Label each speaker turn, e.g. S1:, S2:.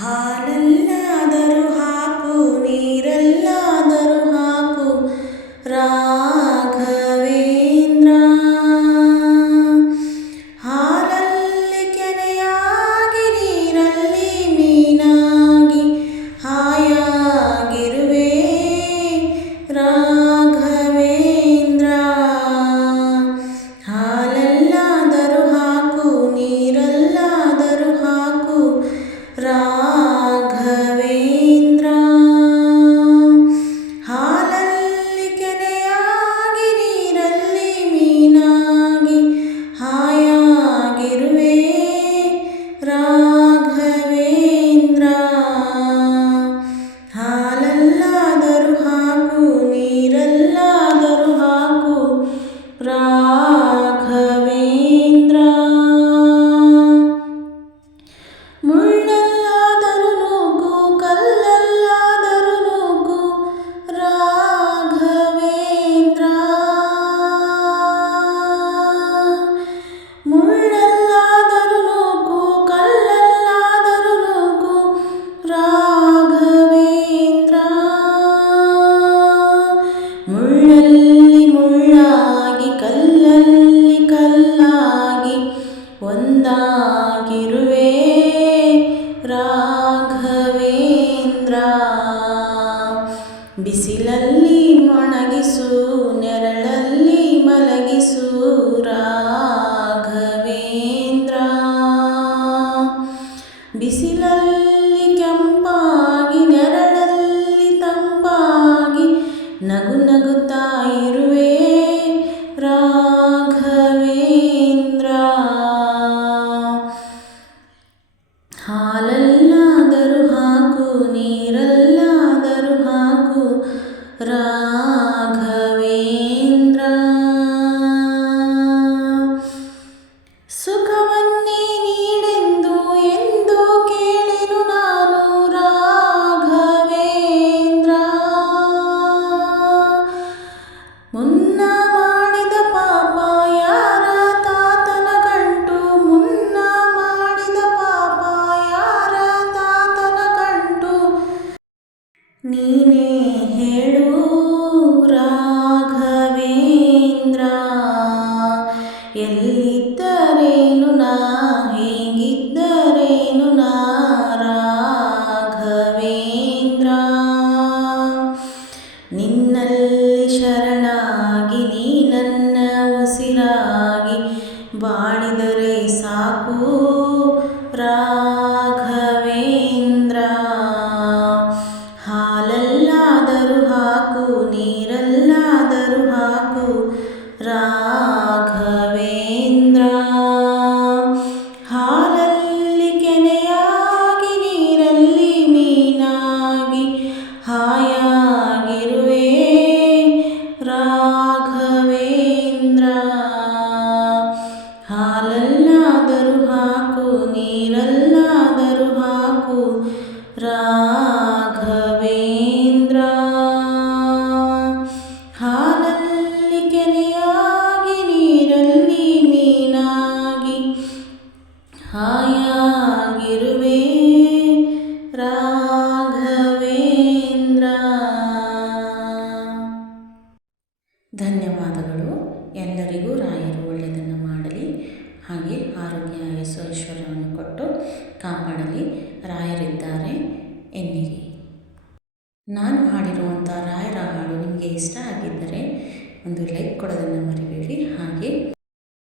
S1: Ha. ilal ನೀನೇ ಹೇಳು ರಾಘವೇಂದ್ರ. ಎಲ್ಲಿದ್ದರೇನು ನಾ को ಹಾಗೆ ಆರೋಗ್ಯ ಆಯಸ್ಸು ಐಶ್ವರ್ಯವನ್ನು ಕೊಟ್ಟು ಕಾಪಾಡಲಿ. ರಾಯರಿದ್ದಾರೆ. ಎನ್ನಿರಿ. ನಾನು ಹಾಡಿರುವಂಥ ರಾಯರ ಹಾಡು ನಿಮಗೆ ಇಷ್ಟ ಆಗಿದ್ದರೆ ಒಂದು ಲೈಕ್ ಕೊಡೋದನ್ನು ಮರಿಬೇಡಿ. ಹಾಗೆ